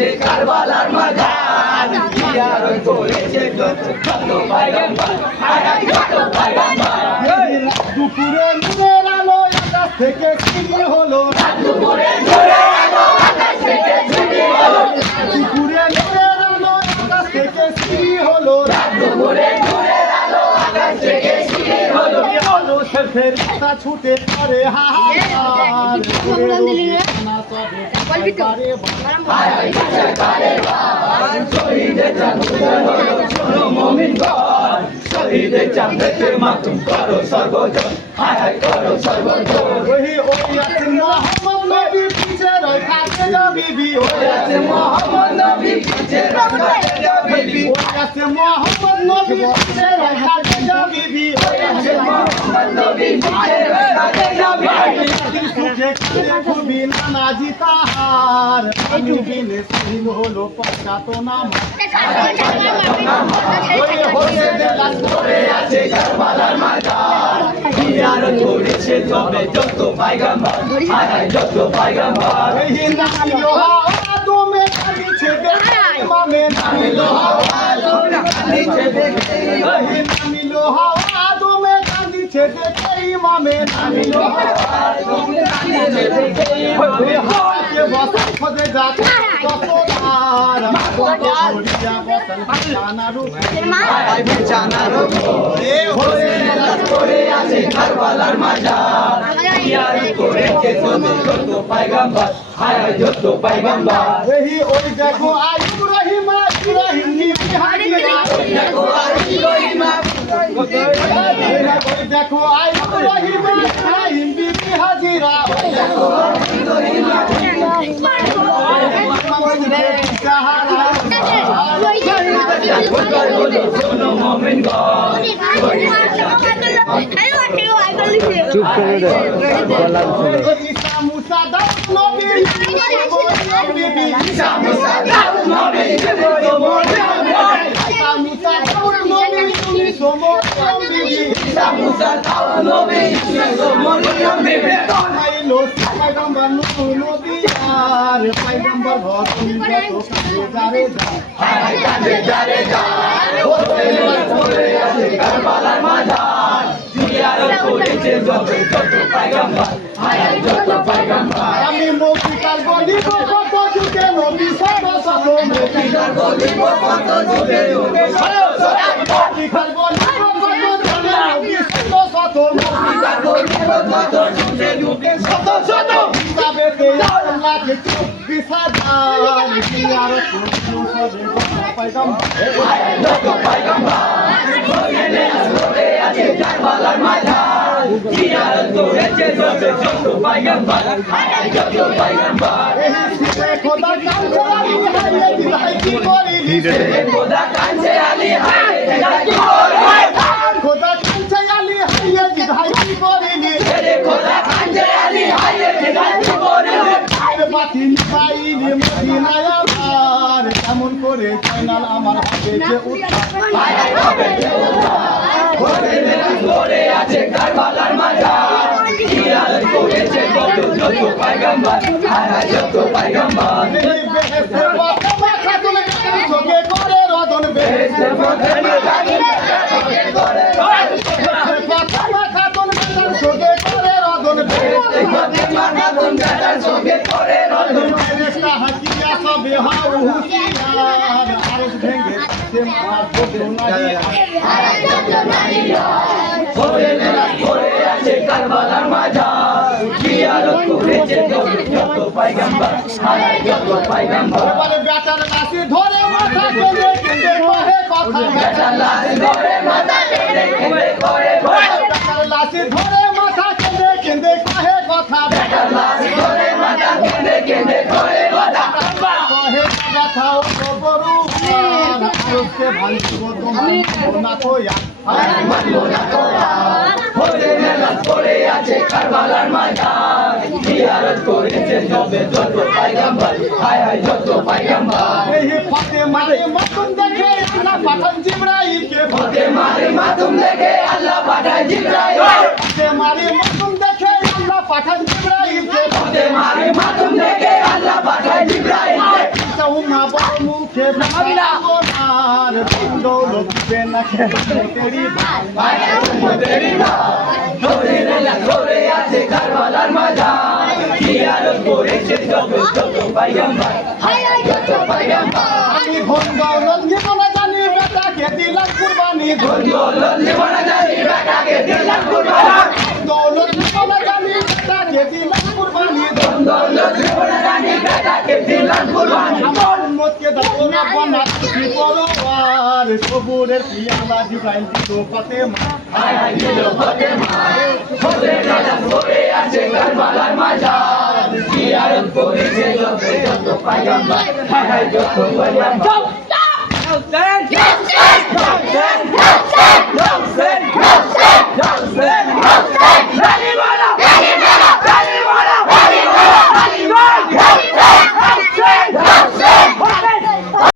আছে কারবালার মাজার জিয়ারত করেছে যত পয়গম্বর যত পয়গম্বর দুপুরে নূরের আলো আকাশ থেকে সিঁড়ি হলো দুপুরে নূরের আলো আকাশ থেকে সিঁড়ি হলো দুপুরে নূরের আলো আকাশ থেকে সিঁড়ি হলো দুপুরে নূরের আলো আকাশ থেকে সিঁড়ি হলো হলো শেষের রাস্তা ছুটে করে হাহাকার শহীদের শোনো মুমিনগণ শহীদের চাঁদকে মাতুম করো সর্বজন হায় করো সর্বজন ওই আছে মোহাম্মদ নবী পিছে রয় খাদিজা বিবি ওই আছে মোহাম্মদ নবী পিছে রাখা বিবি আছে মোহাম্মদ নবী পিছে রয় খাদিজা বিবি আছে মোহাম্মদ নবী পিছে রাখা বিবি সুখে কালে খুবই নানাজি তাহার আমি বিনে সিন হলো পশ্চাত নাম ওই হোসেনের লাশ পড়ে আছে কারবালার মাজার জিয়ারত করেছে তবে যত পয়গম্বর হায় যত পয়গম্বর এই নামিলো আদমে কাঁদিছে ইমামে নামিলো নিচে দেখে এই নামিলো আদমে কাঁদিছে ইমামে নামিলো নিচে দেখে ওই হালকে বসন খোঁজে যাচ্ছে কতবার মরিয়া বসন জানারু হায় বিছানার উপরে হোসেনের লাশ পড়ে আছে কারবালার মাজার জিয়ারত করেছে তবে যত পয়গম্বর হায় যত পয়গম্বর এই ওই দেখো আইয়ুব রহিম ইব্রাহিম হাজিরা দেখো আর ইব্রাহিম ওই দেখো আইয়ুব রহিম ইব্রাহিম বিবি হাজিরা শোনো মুমিনগণ চুপ করে দে গলা শুনে ঈসা মুসা দাউদ নবী ঈসা মুসা দাউদ নবী ঈসা মুসা দাউদ নবী তুমি সমর্থন বিবি ঈসা মুসা দাউদ নবী মরিয়ম বিবি আইলো পয়গম্বর নবী আর পয়গম্বর ভক্তি যত কাজে হায় কাজে যারে যায় হোসেনের লাশ পড়ে আছে কারবালার মাজার জিয়ারত করেছে যত পয়গম্বর হায় যত পয়গম্বর আমি মৌখিকার বলিব কত যুগে নবী শত শত মৌখিকার বলিব কত যুগে যুগে মৌখিকার বলিব কত যুগে নবী শত শত মৌখিকার বলিব কত যুগে যুগে শত শত কিতাবেতে আল্লাহকে 24,000 জিয়ারত করতে পয়গম্বর হায় যত পয়গম্বর হোসেনের লাশ পড়ে আছে কারবালার মাজার জিয়ারত করেছে যত পয়গম্বর হায় যত পয়গম্বর খোদা কাঞ্চে আলী হাইয়ে দিলাই কি করিলি খোদা কাঞ্চে আলী হায় কি করবে খোদা কাঞ্চে আলী হাইয়ে দিলাই কি করিলি রে খোদা কাঞ্চে আলী হায় কি করবে আর বাতি নিবাইলি মদিনায় আমার কেমন করে জানাল আমার হবে যে উত্তর হায় হবে হোসেনের লাশ পড়ে আছে কারবালার মাজার জিয়ারত করেছে যত পয়গম্বর হায় যত পয়গম্বর এই বেহেশতে ফাতেমা খাতুন সঙ্গে করে রদন বেহেশতে ফাতেমা খাতুন সঙ্গে করে রদন বেহেশতে সঙ্গে করে বেহেশতা হাকিয়া সবে হাউ হুশিয়ার আরশ ভেঙে সে মার হোসেনের লাশ পড়ে আছে কারবালার মাজার জিয়ারত করেছে যত পয়গম্বর হায় যত পয়গম্বর এবারে বেটার লাশি ধরে মাথা কেঁদে কেঁদে কহে কথা বেটার লাশ ধরে মাথা কেঁদে কেঁদে করে বেটার লাশি ধরে মাথা কেঁদে কেঁদে কহে কথা বেটার লাশ ধরে মাথা কেঁদে কেঁদে করে কথা কহে কথা ও বড়ু আর আরশে ভাঙিব তোমার না কইয়া মানবো না তোরা হোসেনের লাশ পড়ে আছে কারবালার মাজার জিয়ারত করেছে যত পয়গম্বর হায় হায় যত পয়গম্বর এই ফাতেমারে মাতুম দেখে আল্লাহ পাঠান জিবরাইলকে ফাতেমার মাতুম দেখে আল্লাহ পাঠায় জিবরাইল ফাতেমারে মাতুম দেখে আল্লাহ পাঠান জিবরাইলকে ফাতেমার মাতুম দেখে আল্লাহ পাঠায় জিবরাইল আর দৌলত দিবে না তেরি ভাই তেরি ভাই ধরে আছে কারবালার মাজার জিয়ারত করেছে যত পয়গম্বর যত পয়গম্বর আমি ধন দৌলত নিব না জানি বেটাকে দিলাম কুরবানি দৌলত নিব না জানি বেটাকে দিলাম কুরবানি দৌলত নিব না জানি বেটাকে দিলাম কুরবানি দৌলত নিব না জানি বেটাকে দিলাম কুরবানি আমার উম্মতকে দাও না বানা খুশি পরওয়ার সবুরের পিয়ালা জিব্রাইল দিল ফাতেমা হায় হায় দিল ফাতেমা হোসেন নামাজ পড়ে আছে কারবালার মাজার জিয়ারত করেছে যত পয়গম্বর হায় হায় যত পয়গম্বর Hussein!